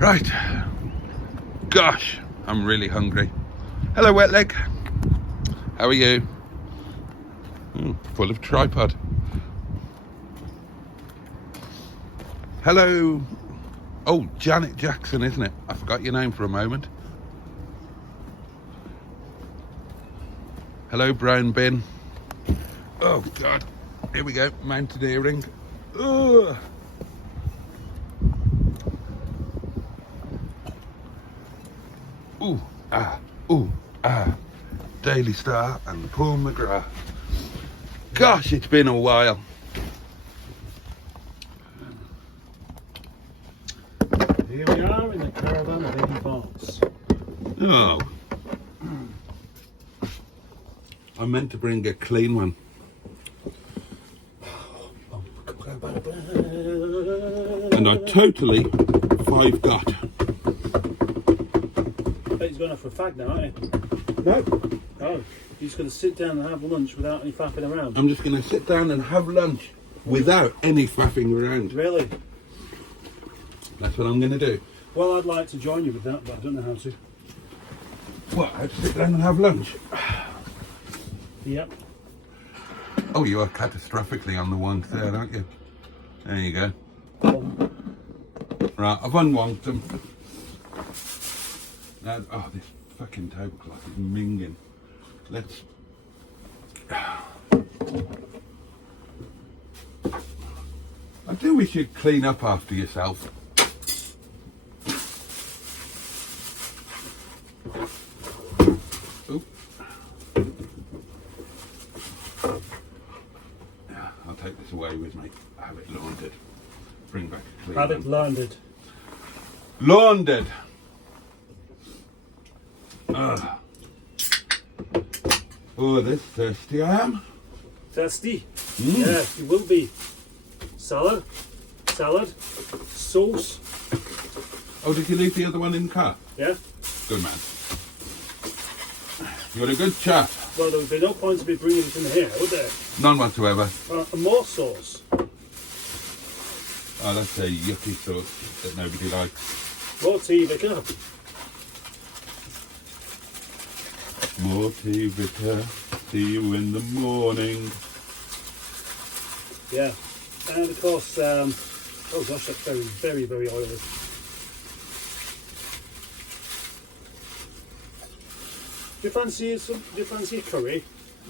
Right. Gosh, I'm really hungry. Hello, wet leg. How are you? Full of tripod. Hello. Oh, Janet Jackson, isn't it? I forgot your name for a moment. Hello, brown bin. Oh, God. Here we go. Mountaineering. Ugh. Ooh, ah. Daily Star and Paul McGrath. Gosh, it's been a while. Here we are in the caravan of 80 parts. Oh. I meant to bring a clean one. And I totally forgot. I bet he's going off for a fag now, aren't he? No. Oh, he's going to sit down and have lunch without any faffing around. I'm just going to sit down and have lunch without any faffing around. Really? That's what I'm going to do. Well, I'd like to join you with that, but I don't know how to. What? I'd sit down and have lunch? Yep. Oh, you are catastrophically on the wonk there, aren't you? There you go. Right, I've unwonked them. Now, oh, this fucking tablecloth is minging. Let's... I do wish you'd clean up after yourself. Oop. I'll take this away with me. Have it laundered. Bring back a clean Have it one. laundered. Laundered. Oh, this thirsty I am. Thirsty? Yeah, you will be. Salad, sauce. Oh, did you leave the other one in the car? Yeah. Good man. You had a good chat. Well, there would be no point to be bringing it in here, would there? None whatsoever. And more sauce. Oh, that's a yucky sauce that nobody likes. Boaty, vicar. More tea, Vicar. See you in the morning. Yeah. And of course, oh gosh, that's very, very, very oily. Do you fancy a curry?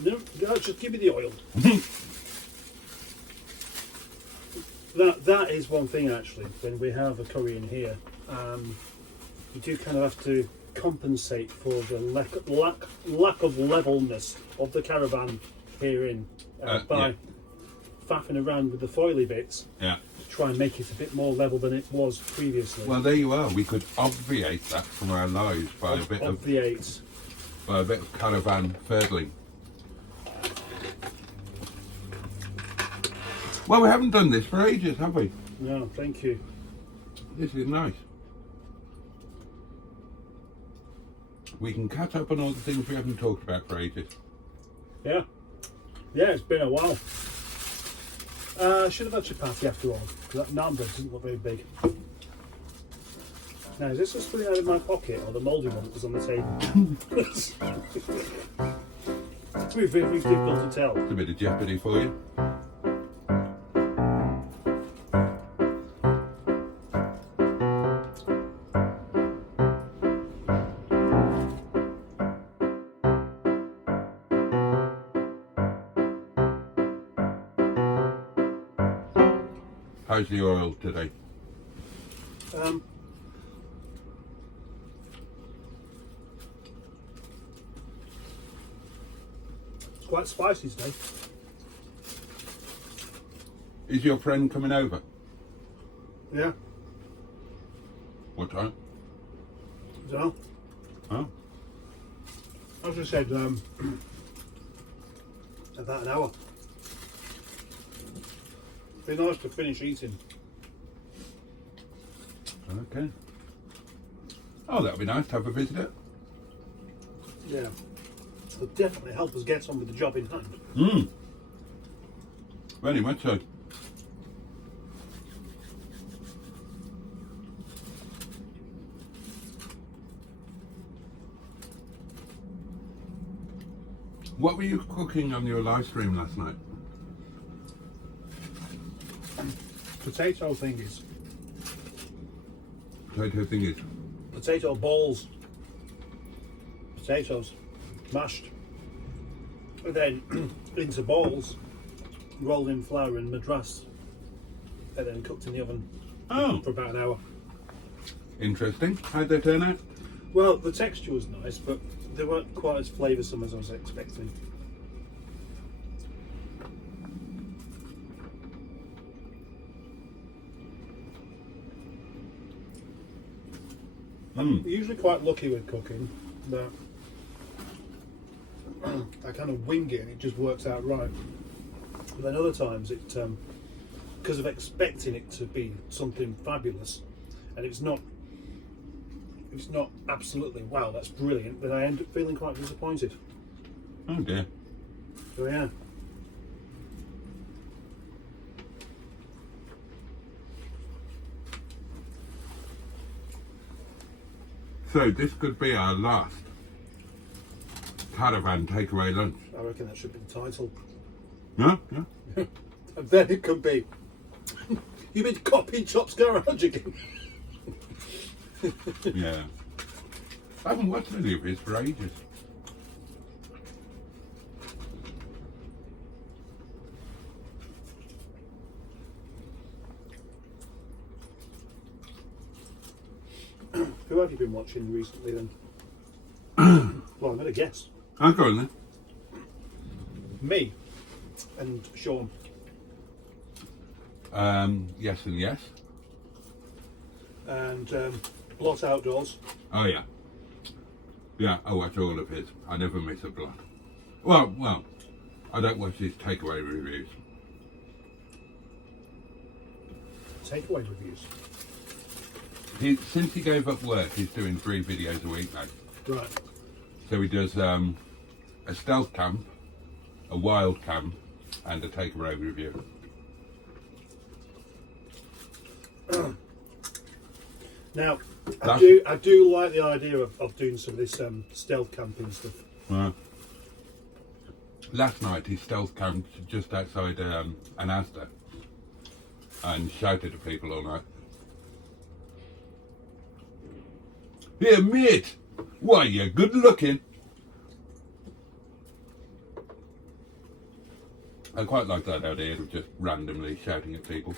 No, just give me the oil. That is one thing actually. When we have a curry in here, you do kind of have to compensate for the lack of levelness of the caravan herein by faffing around with the foily bits. Yeah. To try and make it a bit more level than it was previously. Well, there you are. We could obviate that from our lives by a bit of caravan furtling. Well, we haven't done this for ages, have we? No, thank you. This is nice. We can catch up on all the things we haven't talked about for ages. Yeah. Yeah, it's been a while. I should have had chapati after all, because that naan bread doesn't look very big. Now, is this just coming out of my pocket, or the mouldy one that was on the table? We've difficult to tell. It's a bit of jeopardy for you. How's the oil today? It's quite spicy today. Is your friend coming over? Yeah. What time? So, Oh. as I said, about an hour. Be nice to finish eating. Okay. Oh, that'll be nice to have a visitor. Yeah. It'll definitely help us get on with the job in hand. Very much so. What were you cooking on your live stream last night? Potato thingies. Potato thingies. Potato balls. Potatoes. Mashed. And then into balls, rolled in flour and madras. And then cooked in the oven for about an hour. Interesting. How'd they turn out? Well, the texture was nice, but they weren't quite as flavoursome as I was expecting. I'm usually quite lucky with cooking, but I kind of wing it and it just works out right. But then other times it, because of expecting it to be something fabulous, and it's not absolutely wow, that's brilliant, then I end up feeling quite disappointed. Oh dear. So yeah. So this could be our last caravan takeaway lunch. I reckon that should be the title. No? Yeah. And then it could be, you mean Copy Chop's Garage again? Yeah. I haven't watched any of his for ages. Who have you been watching recently then? Well, I'm going to guess. I'll go on then. Me and Sean. Yes and yes. And Blot Outdoors. Oh yeah. Yeah, I watch all of his. I never miss a blot. Well, I don't watch his takeaway reviews. Takeaway reviews. Since he gave up work, he's doing 3 videos a week now. Right. So he does a stealth camp, a wild camp, and a takeaway review. Now, I do like the idea of doing some of this stealth camping stuff. Last night he stealth camped just outside an Asda and shouted at people all night. Here, mate! Why, you're good looking. I quite like that idea of just randomly shouting at people.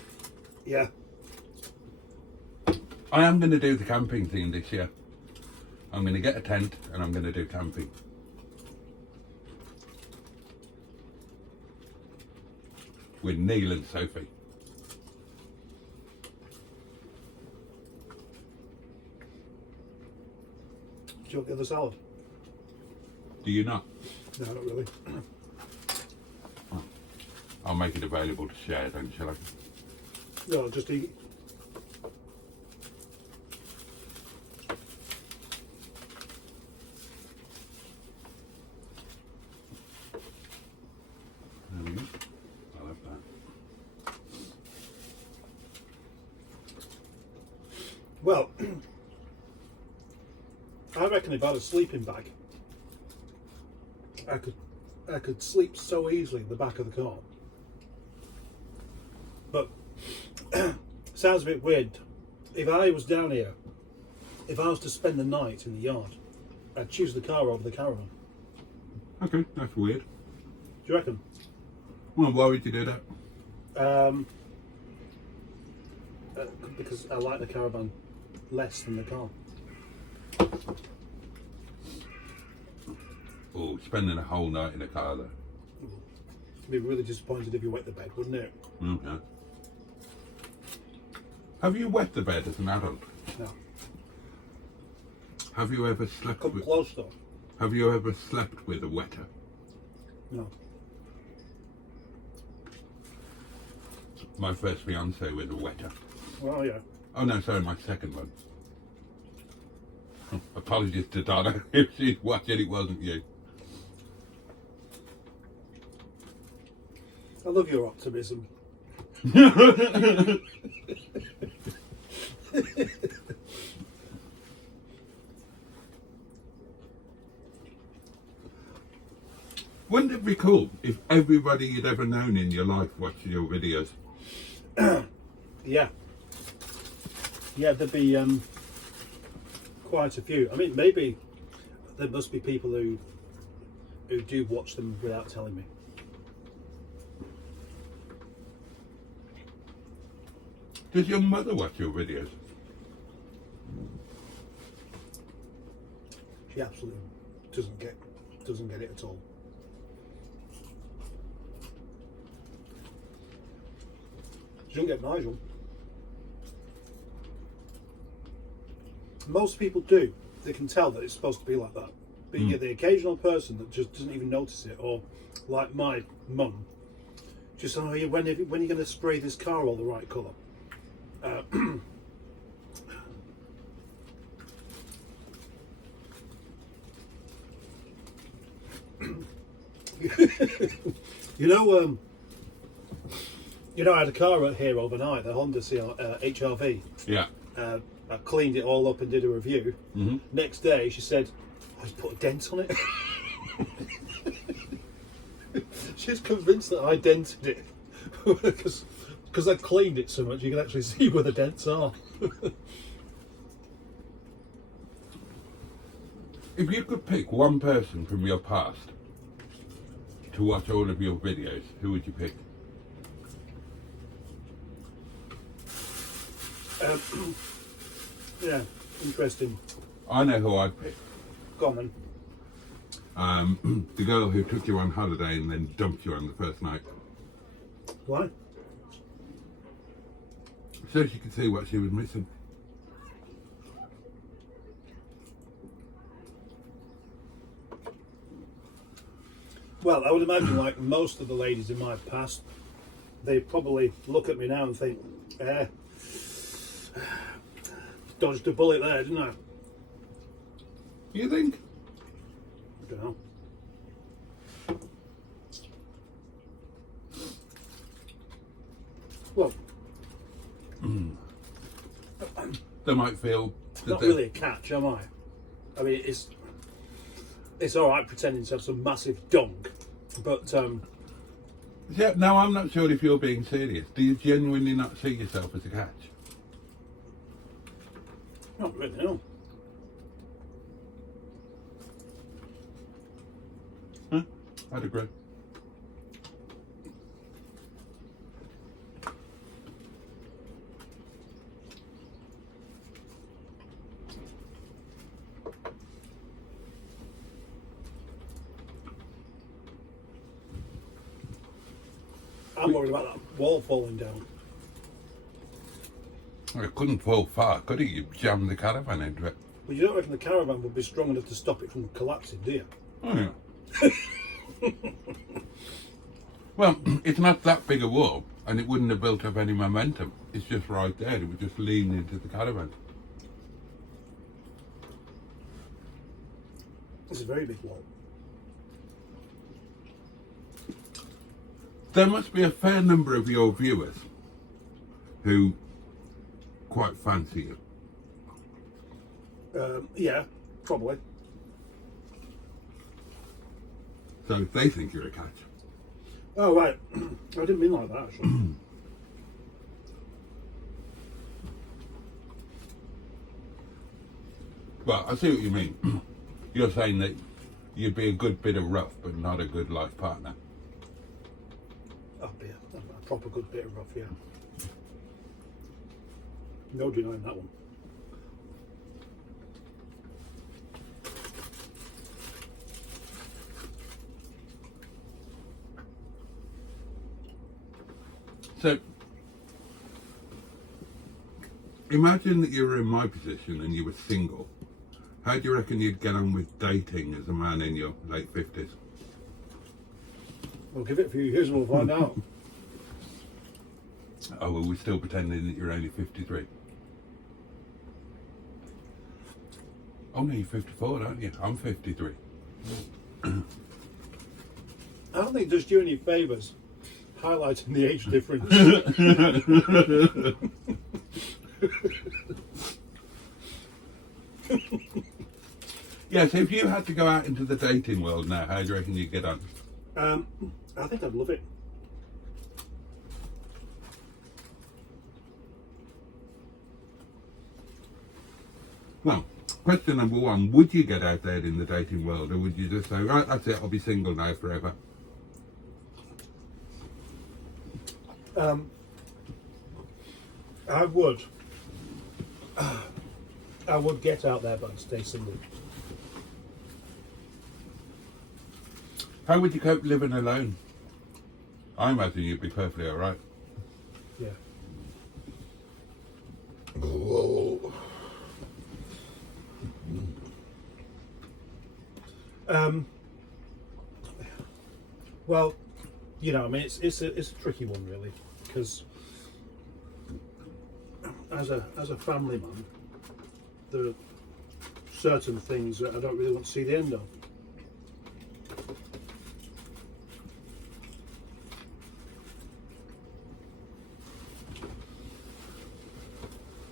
Yeah. I am going to do the camping thing this year. I'm going to get a tent and I'm going to do camping. With Neil and Sophie. Do you want the other salad? Do you not? No, not really. I'll make it available to share then, shall I? No, I'll just eat. There we go. I'll have that. Well, I reckon if I had a sleeping bag, I could sleep so easily in the back of the car. But sounds a bit weird. If I was down here, if I was to spend the night in the yard, I'd choose the car over the caravan. Okay, that's weird. Do you reckon? Well, why would you do that? Because I like the caravan less than the car. Oh, spending a whole night in a car though. I'd be really disappointed if you wet the bed, wouldn't it? Okay. Have you wet the bed as an adult? No. Have you ever slept Come with? close though. Have you ever slept with a wetter? No. My first fiance was a wetter. Well, yeah. Oh no, sorry, my second one. Apologies to Donna if she's watching. It wasn't you. I love your optimism. That'd be cool if everybody you'd ever known in your life watched your videos. Yeah. Yeah, there'd be quite a few. I mean, maybe there must be people who do watch them without telling me. Does your mother watch your videos? She absolutely doesn't get it at all. She doesn't get Nigel. Most people do. They can tell that it's supposed to be like that. But you get the occasional person that just doesn't even notice it, or like my mum, just oh, yeah, when are you going to spray this car all the right colour? You know, I had a car out here overnight, the Honda HRV. Yeah. I cleaned it all up and did a review. Mm-hmm. Next day, she said, "I just put a dent on it." She's convinced that I dented it because I cleaned it so much you can actually see where the dents are. If you could pick one person from your past to watch all of your videos, who would you pick? Yeah, interesting. I know who I'd pick. Go on then. The girl who took you on holiday and then dumped you on the first night. Why? So she could see what she was missing. Well, I would imagine like most of the ladies in my past, they probably look at me now and think, dodged a bullet there, didn't I? You think? I don't know. Well, They might feel that not really a catch, am I? I mean, it's all right pretending to have some massive dong, but Yeah, no, I'm not sure if you're being serious. Do you genuinely not see yourself as a catch? not really. No. Huh? I'd agree. I'm worried about that wall falling down. Well, it couldn't fall far, could it? You jammed the caravan into it. But you don't reckon the caravan would be strong enough to stop it from collapsing, do you? Oh, yeah. Well, it's not that big a wall, and it wouldn't have built up any momentum. It's just right there. It would just lean into the caravan. It's a very big wall. There must be a fair number of your viewers who quite fancy you. Yeah, probably. So they think you're a catch. Oh, right. I didn't mean like that, actually. Well, I see what you mean. You're saying that you'd be a good bit of rough, but not a good life partner. I'd be a proper good bit of rough, yeah. No denying that one. So, imagine that you were in my position and you were single. How do you reckon you'd get on with dating as a man in your late 50s? We'll give it a few years and we'll find out. Oh, well, we're still pretending that you're only 53. Oh, no, you're 54, aren't you? I'm 53. I don't think it does you any favours highlighting the age difference. Yes, if you had to go out into the dating world now, how do you reckon you'd get on? I think I'd love it. Well, question number one, would you get out there in the dating world, or would you just say, right, that's it, I'll be single now forever? I would. I would get out there, but I'd stay single. How would you cope living alone? I imagine you'd be perfectly alright. Yeah. Well, you know, I mean, it's a tricky one really, because as a family man, there are certain things that I don't really want to see the end of.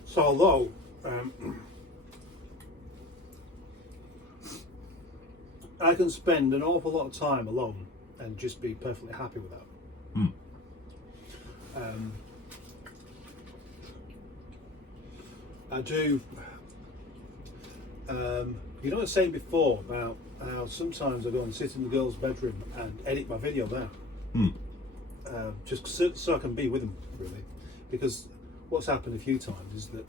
So although I can spend an awful lot of time alone and just be perfectly happy with that. I do. You know what I was saying before about how sometimes I go and sit in the girl's bedroom and edit my video there, just so I can be with them, really. Because what's happened a few times is that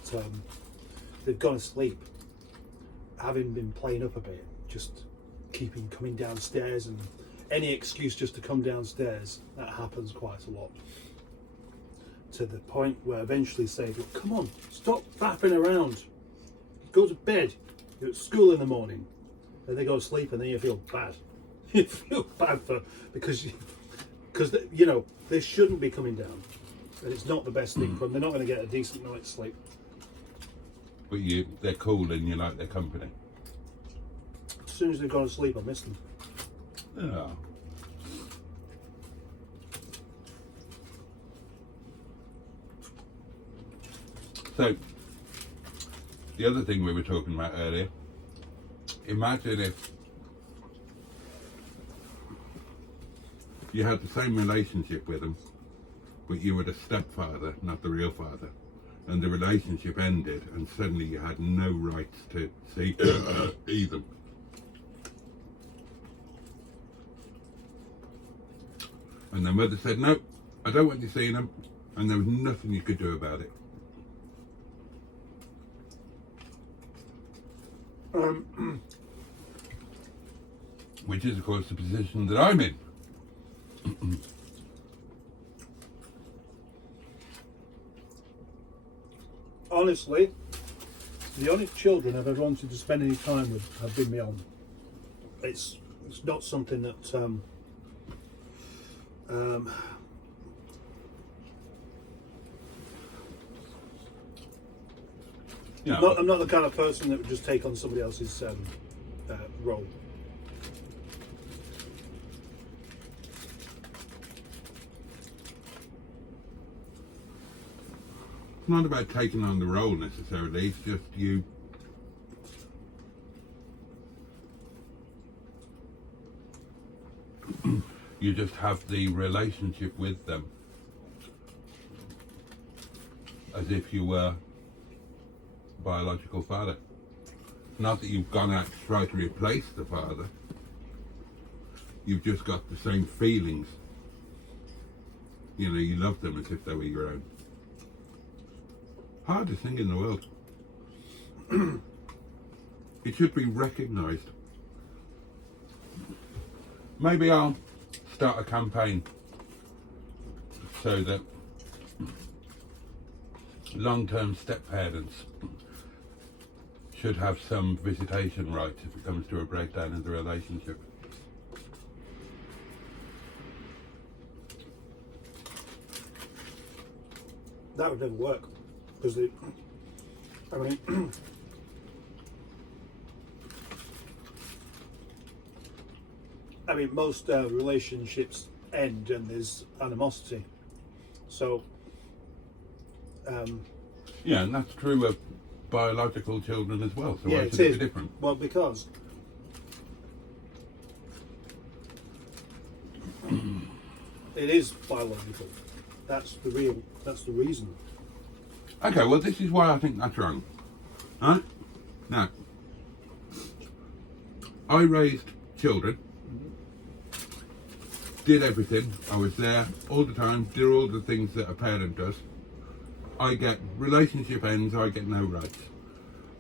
they've gone asleep, having been playing up a bit, just coming downstairs, and any excuse just to come downstairs. That happens quite a lot, to the point where I eventually say, look, come on, stop faffing around, go to bed, you're at school in the morning. And they go to sleep, and then you feel bad. You feel bad because you know, they shouldn't be coming down, and it's not the best thing for them. They're not going to get a decent night's sleep. But they're cool and you like their company. As soon as they've gone to sleep, I miss them. Yeah. So, the other thing we were talking about earlier, imagine if you had the same relationship with them, but you were the stepfather, not the real father, and the relationship ended, and suddenly you had no rights to see either. And the mother said, no, I don't want you seeing them, and there was nothing you could do about it. Which is, of course, the position that I'm in. Honestly, the only children I've ever wanted to spend any time with have been my own. It's not something that Yeah, I'm not the kind of person that would just take on somebody else's role. it's not about taking on the role necessarily, it's just you just have the relationship with them as if you were biological father. Not that you've gone out to try to replace the father, you've just got the same feelings. You know, you love them as if they were your own. Hardest thing in the world. It should be recognised. Maybe I'll start a campaign so that long-term step-parents should have some visitation rights if it comes to a breakdown in the relationship. That would never work, because I mean, most relationships end and there's animosity. So, yeah, and that's true of biological children as well. So yeah, why should it be different? Well, because it is biological. That's the reason. Okay, well, this is why I think that's wrong. Right? Now, I raised children, did everything. I was there all the time, did all the things that a parent does. I get relationship ends, I get no rights.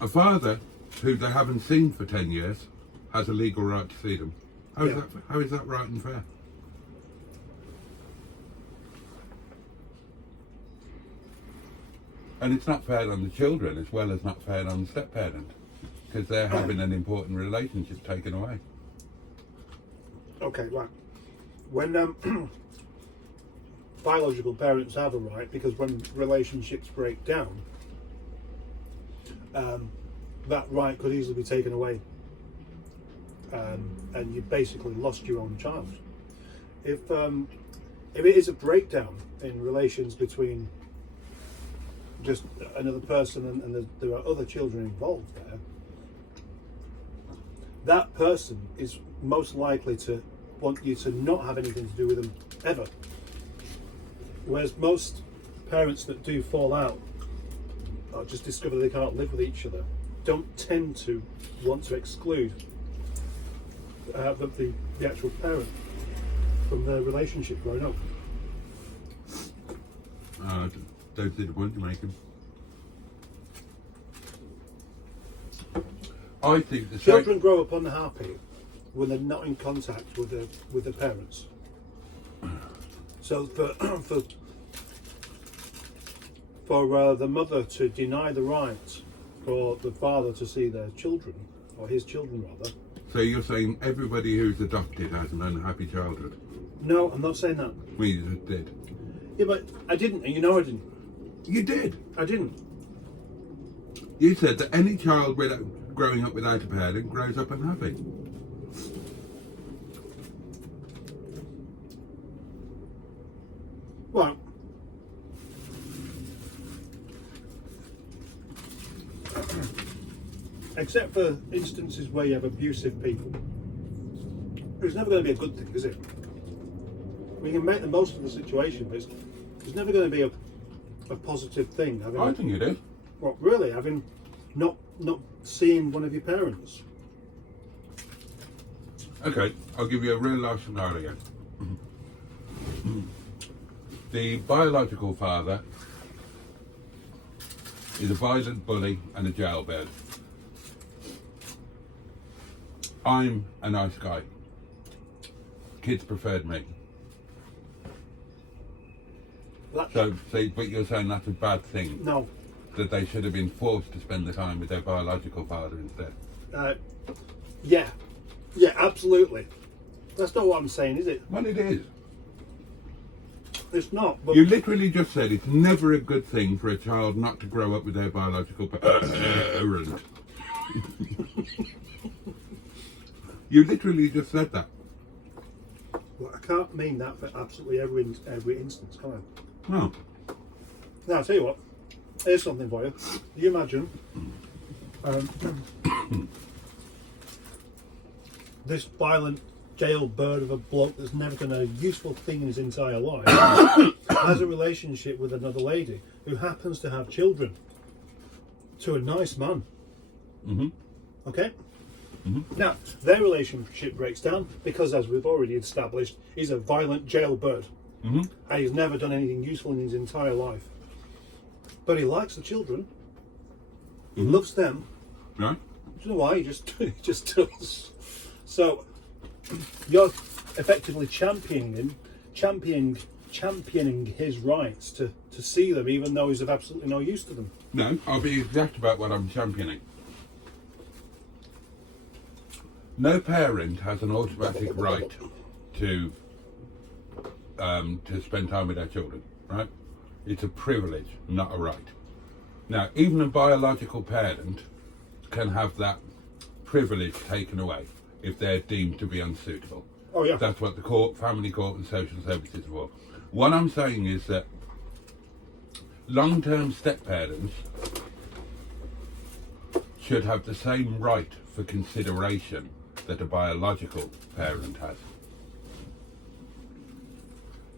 A father who they haven't seen for 10 years has a legal right to see them. How is that right and fair? And it's not fair on the children as well as not fair on the step parent, because they're having an important relationship taken away. Okay, right. When biological parents have a right, because when relationships break down, that right could easily be taken away, and you basically lost your own child. If it is a breakdown in relations between just another person and there are other children involved there, that person is most likely to want you to not have anything to do with them ever. Whereas most parents that do fall out or just discover they can't live with each other don't tend to want to exclude the actual parent from their relationship growing up. Don't see the point you're making. I think the children grow up unhappy when they're not in contact with the parents. So for the mother to deny the right for the father to see their children, or his children rather. So you're saying everybody who's adopted has an unhappy childhood? No, I'm not saying that. We just did. Yeah, but I didn't, and you know I didn't. You did. I didn't. You said that any child growing up without a parent grows up unhappy. Well, except for instances where you have abusive people, it's never going to be a good thing, is it? We can make the most of the situation, but it's never going to be a positive thing. I think it is. What, really? Having not seeing one of your parents? Okay, I'll give you a real life scenario. The biological father is a violent bully and a jailbird. I'm a nice guy. Kids preferred me. But you're saying that's a bad thing? No. That they should have been forced to spend the time with their biological father instead? Yeah, absolutely. That's not what I'm saying, is it? Well, it is. It's not. But You literally just said it's never a good thing for a child not to grow up with their biological parent. You literally just said that. Well, I can't mean that for absolutely every instance, can I? No. Now, I'll tell you what. Here's something for you. You imagine this violent jailbird of a bloke that's never done a useful thing in his entire life has a relationship with another lady who happens to have children to a nice man. Mm-hmm. Okay? Mm-hmm. Now, their relationship breaks down because, as we've already established, he's a violent jailbird. Mm-hmm. And he's never done anything useful in his entire life. But he likes the children. He loves them. Right. I don't know why, he just does. So, you're effectively championing his rights to see them, even though he's of absolutely no use to them. No, I'll be exact about what I'm championing. No parent has an automatic right to spend time with their children, right? It's a privilege, not a right. Now, even a biological parent can have that privilege taken away if they're deemed to be unsuitable. Oh yeah. That's what the family court and social services are for. What I'm saying is that long-term step-parents should have the same right for consideration that a biological parent has.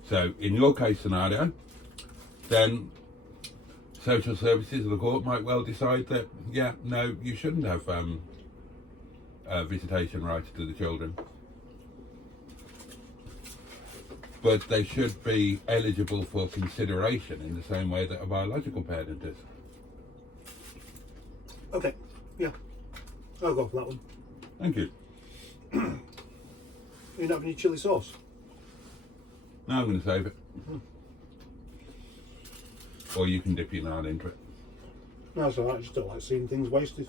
So in your case scenario, then social services or the court might well decide that, yeah, no, you shouldn't have visitation rights to the children. But they should be eligible for consideration in the same way that a biological parent is. Okay, yeah. I'll go for that one. Thank you. You not having any chilli sauce? Now I'm going to save it. Or you can dip your naan into it. No, that's alright. I just don't like seeing things wasted.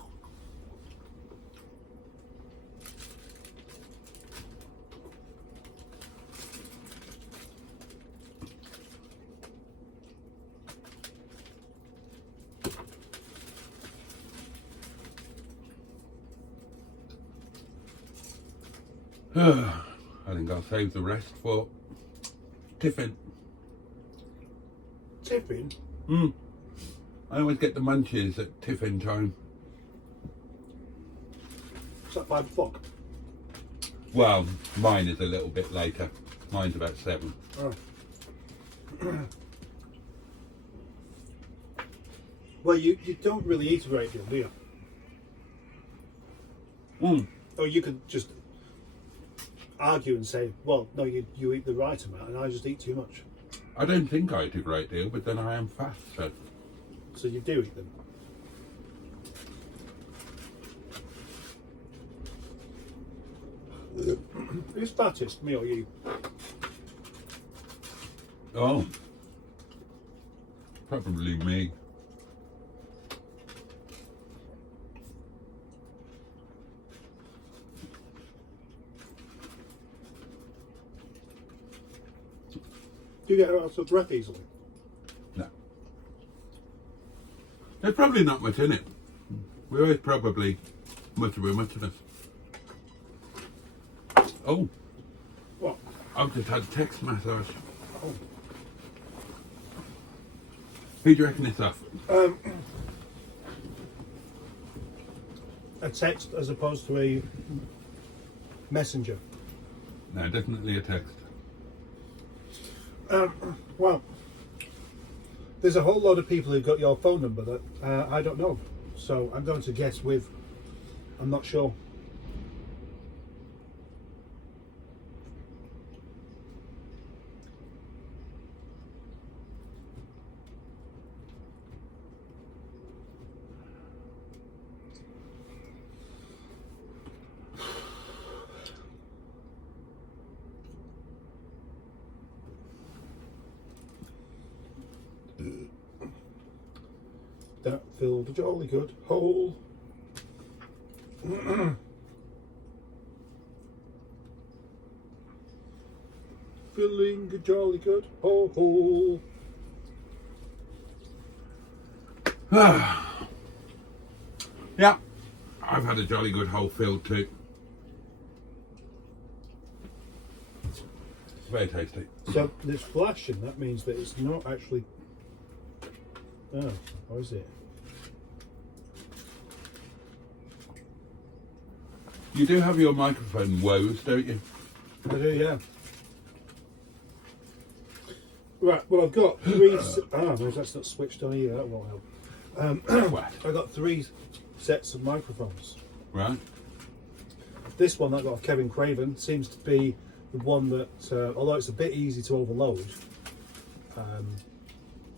I think I'll save the rest for tiffin. Tipping? I always get the munchies at tiffin time. Is that 5 o'clock? Well, mine is a little bit later. Mine's about 7. Oh. Well, you don't really eat a great deal, do you? Or you could just argue and say, well, no, you eat the right amount and I just eat too much. I don't think I eat a great deal, but then I am fat, so... So you do eat them? Who's fattest, me or you? Oh. Probably me. Do you get out of breath easily? No. There's probably not much in it. There is probably much of a. Oh. What? I've just had text massage. Oh. Who do you reckon it's off? A text as opposed to a messenger. No, definitely a text. Well, there's a whole lot of people who've got your phone number that I don't know. So I'm going to guess with, I'm not sure. That filled a jolly good hole. Filling a jolly good hole. Yeah, I've had a jolly good hole filled too. Very tasty. So it's flashing, that means that it's not actually... Oh, or is it? You do have your microphone woes, don't you? I do, yeah. Right, well I've got 3... no, that's not switched on either, that won't help. What? I've got 3 sets of microphones. Right. This one that I got off Kevin Craven seems to be the one that, although it's a bit easy to overload,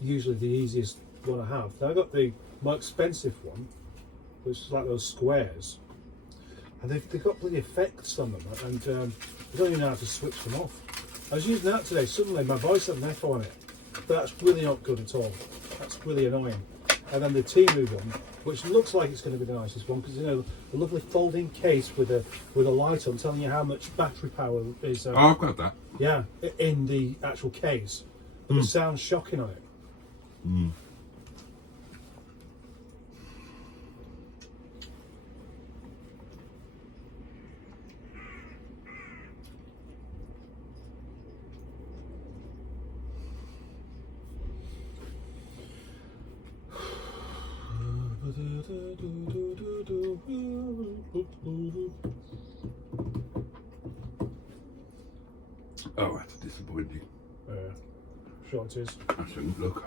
usually the easiest one I have. Now I got the more expensive one, which is like those squares, and they've got bloody effects on them, and I don't even know how to switch them off. I was using that today, suddenly my voice had an echo on it. That's really not good at all. That's really annoying. And then the Timu one, which looks like it's going to be the nicest one, because you know, a lovely folding case with a light on telling you how much battery power is. Oh, I've got that. Yeah, in the actual case. But it sounds shocking on it. Oh, that's disappointing. Sure it is. I shouldn't look.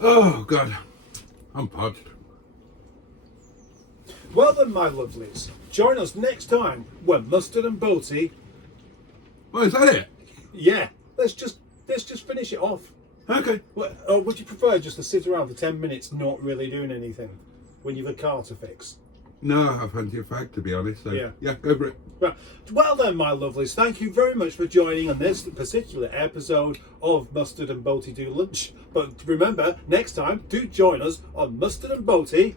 Oh, God. I'm podged. Well then, my lovelies, join us next time when Mustard and Boaty. Oh, is that it? Yeah, let's just finish it off. Okay. Well, or would you prefer just to sit around for 10 minutes not really doing anything when you've a car to fix? No, I have plenty of fact, to be honest. So, Yeah. go for it. Well then, my lovelies, thank you very much for joining on this particular episode of Mustard and Boaty Do Lunch. But remember, next time, do join us on Mustard and Boaty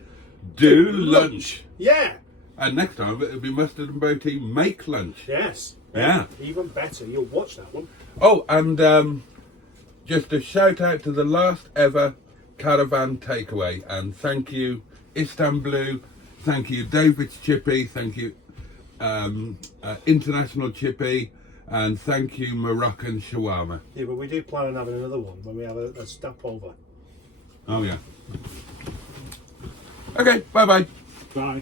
Do lunch. Yeah. And next time it'll be Mustard and Boaty make lunch. Yes. Yeah. Even better. You'll watch that one. Oh, and just a shout out to the last ever caravan takeaway. And thank you, Istanbul. Thank you, David's Chippy. Thank you, International Chippy. And thank you, Moroccan Shawarma. Yeah, but we do plan on having another one when we have a step over. Oh, yeah. Okay, bye-bye. Bye.